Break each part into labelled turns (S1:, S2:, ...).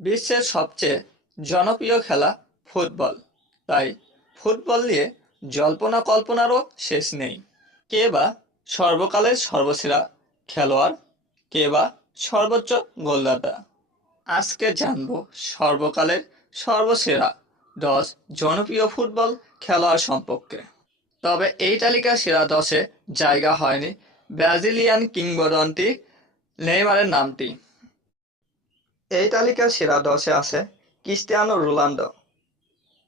S1: বিশ্বের সবচেয়ে জনপ্রিয় খেলা ফুটবল। তাই ফুটবল নিয়ে জল্পনা কল্পনারও শেষ নেই। কে বা সর্বকালের সর্বসেরা খেলোয়াড়, কে বা সর্বোচ্চ গোলদাতা। আজকে জানব সর্বকালের সর্বসেরা দশ জনপ্রিয় ফুটবল খেলোয়াড় সম্পর্কে। তবে এই তালিকা সেরা দশে জায়গা হয়নি ব্রাজিলিয়ান কিংবদন্তি নেইমারের নামটি। এই তালিকার সেরা দশে আছে ক্রিস্টিয়ানো রোনাল্ডো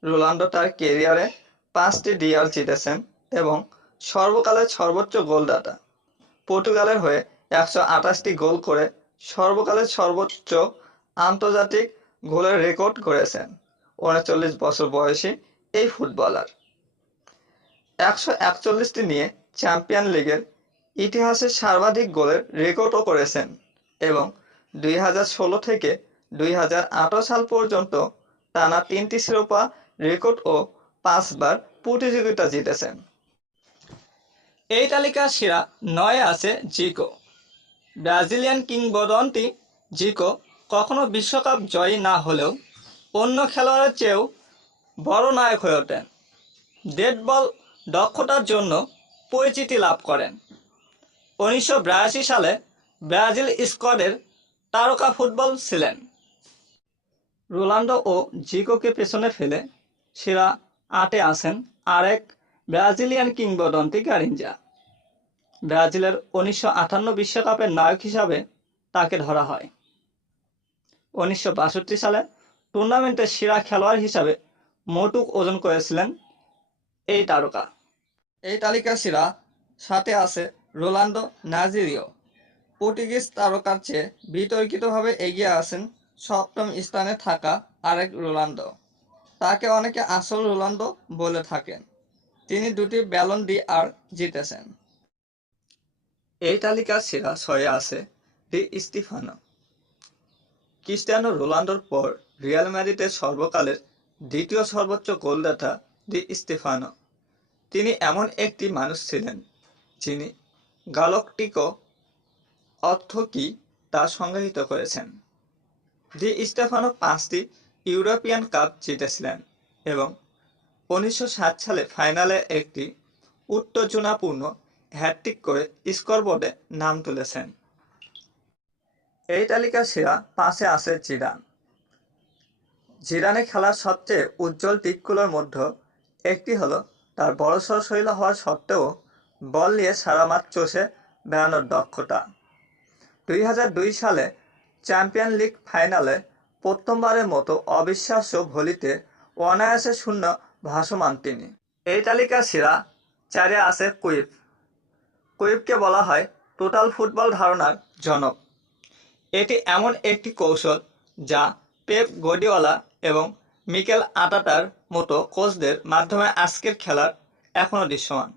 S1: রোনাল্ডো তার কেরিয়ারে পাঁচটি ডিআর জিতেছেন এবং সর্বকালের সর্বোচ্চ গোলদাতা। পর্তুগালের হয়ে একশো আঠাশটি গোল করে সর্বকালের সর্বোচ্চ আন্তর্জাতিক গোলের রেকর্ড করেছেন উনচল্লিশ বছর বয়সী এই ফুটবলার। একশো একচল্লিশটি নিয়ে চ্যাম্পিয়ন লিগের ইতিহাসে সর্বাধিক গোলের রেকর্ডও করেছেন এবং দুই হাজার ষোলো থেকে দুই হাজার আঠারো সাল পর্যন্ত টানা তিনটি শিরোপা, রেকর্ড ও পাঁচবার প্রতিযোগিতা জিতেছেন। এই তালিকার সেরা নয় আছে জিকো। ব্রাজিলিয়ান কিংবদন্তি জিকো কখনো বিশ্বকাপ জয়ী না হলেও অন্য খেলোয়াড়ের চেয়েও বড় নায়ক হয়ে ওঠেন। ডেড বল দক্ষতার জন্য পরিচিতি লাভ করেন। উনিশশো বিরাশি সালে ব্রাজিল স্কোয়াডের তারকা ফুটবল ছিলেন। রোনাল্ডো ও জিকোকে পেছনে ফেলে সেরা আটে আসেন আরেক ব্রাজিলিয়ান কিংবদন্তি গারিঞ্জা ব্রাজিলের উনিশশো বিশ্বকাপের নায়ক হিসাবে তাকে ধরা হয়। উনিশশো বাষট্টি সালে টুর্নামেন্টের সেরা খেলোয়াড় হিসাবে মোটুক ওজন করেছিলেন এই তারকা। এই তালিকার সেরা সাথে আছে রোনাল্ডো নাজিরিও পর্তুগিজ তারকার চেয়ে বিতর্কিতভাবে এগিয়ে আছেন সপ্তম স্থানে থাকা আরেক রোনাল্ডো তাকে অনেকে আসল রোনাল্ডো বলে থাকেন। তিনি দুটি ব্যালন ডি আর জিতেছেন। এই তালিকার সেরা ছয়ে আছে ডি স্টিফানো। ক্রিস্টিয়ানো রোনাল্ডোর পর রিয়াল ম্যাড্রিডের সর্বকালের দ্বিতীয় সর্বোচ্চ গোলদাতা ডি স্টিফানো। তিনি এমন একটি মানুষ ছিলেন, যিনি গালকটিকো অর্থ কি তা সংজ্ঞায়িত করেছেন। ডি স্টেফানো পাঁচটি ইউরোপিয়ান কাপ জিতেছিলেন এবং উনিশশো ষাট সালে ফাইনালে একটি উত্তেজনাপূর্ণ হ্যাট্রিক করে স্কোরবোর্ডে নাম তুলেছেন। এই তালিকার সেরা পাশে আছে জিরান। জিরানে খেলার সবচেয়ে উজ্জ্বল দিকগুলোর মধ্যে একটি হলো তার বড়সড় শৈল হওয়ার সত্ত্বেও বল নিয়ে সারা মাঠ চষে বেড়ানোর দক্ষতা। দুই হাজার দুই সালে চ্যাম্পিয়ন লিগ ফাইনালে প্রথমবারের মতো অবিশ্বাস্য ভলিতে অনায়াসে শূন্য ভাসমান তিনি। এই তালিকার সেরা চারে আছে কুইপ কুইপকে বলা হয় টোটাল ফুটবল ধারণার জনক। এটি এমন একটি কৌশল যা পেপ গডিওয়ালা এবং মিকেল আটাটার মতো কোচদের মাধ্যমে আজকের খেলার এখনও দৃশ্যমান।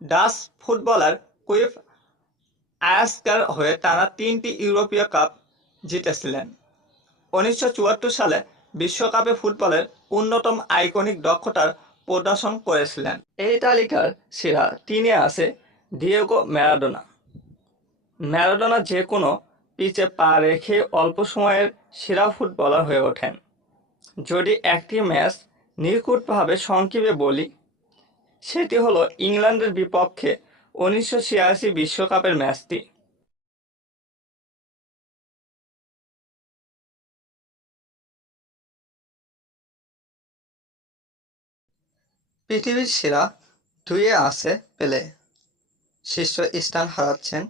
S1: ডাচ ফুটবলার কুইপ আয়াস্কার হয়ে টানা তিনটি ইউরোপীয় কাপ জিতেছিলেন। উনিশশো চুয়াত্তর সালে বিশ্বকাপে ফুটবলের অন্যতম আইকনিক দক্ষতার প্রদর্শন করেছিলেন। এই তালিকার সেরা তিনে আছে ডিয়েগো ম্যারাডোনা। ম্যারাডোনা যে কোনো পিচে পা রেখে অল্প সময়ের সেরা ফুটবলার হয়ে ওঠেন। যদি একটি ম্যাচ নিখুঁতভাবে সংক্ষেপে বলি, সেটি হলো ইংল্যান্ডের বিপক্ষে উনিশশো বিশ্বকাপের ম্যাচটি। পৃথিবীর সেরা দুইয়ে আছে পেলে। শীর্ষ স্থান হারাচ্ছেন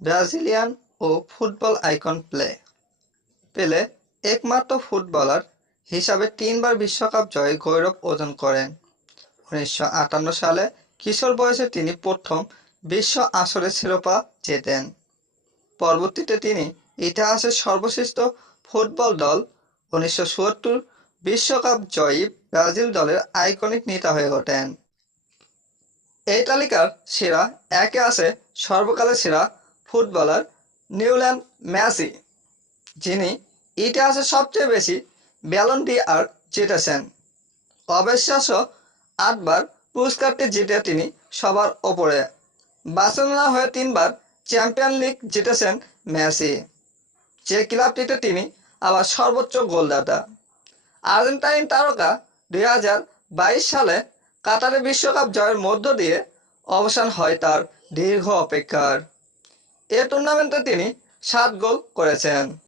S1: ব্রাজিলিয়ান ও ফুটবল আইকন প্লে। পেলে একমাত্র ফুটবলার হিসাবে তিনবার বিশ্বকাপ জয়ে গৌরব অর্জন করেন। উনিশশো আটান্ন সালে কিশোর বয়সে তিনি প্রথম বিশ্ব আসরে শিরোপা জেতেন। পরবর্তীতে তিনি ইতিহাসের সর্বশ্রেষ্ঠ ফুটবল দল। উনিশশো বিশ্বকাপ জয়ী ব্রাজিল দলের আইকনিক নেতা হয়ে ওঠেন। এই তালিকার সেরা একে আছে সর্বকালের সেরা ফুটবলার নিউল্যান্ড ম্যাসি যিনি ইতিহাসে সবচেয়ে বেশি ব্যালন ডি আর জিতেছেন। অবিশ্বাস্য আটবার পুরস্কারটি জিতে তিনি সবার ওপরে বার্সেলোনা হয়ে তিনবার চ্যাম্পিয়ন লিগ জিতেছেন মেসি। যে ক্লাবটিতে তিনি আবার সর্বোচ্চ গোলদাতা। আর্জেন্টাইন তারকা দুই হাজার বাইশ সালে কাতারে বিশ্বকাপ জয়ের মধ্য দিয়ে অবসান হয় তার দীর্ঘ অপেক্ষার। এ টুর্নামেন্টে তিনি সাত গোল করেছেন।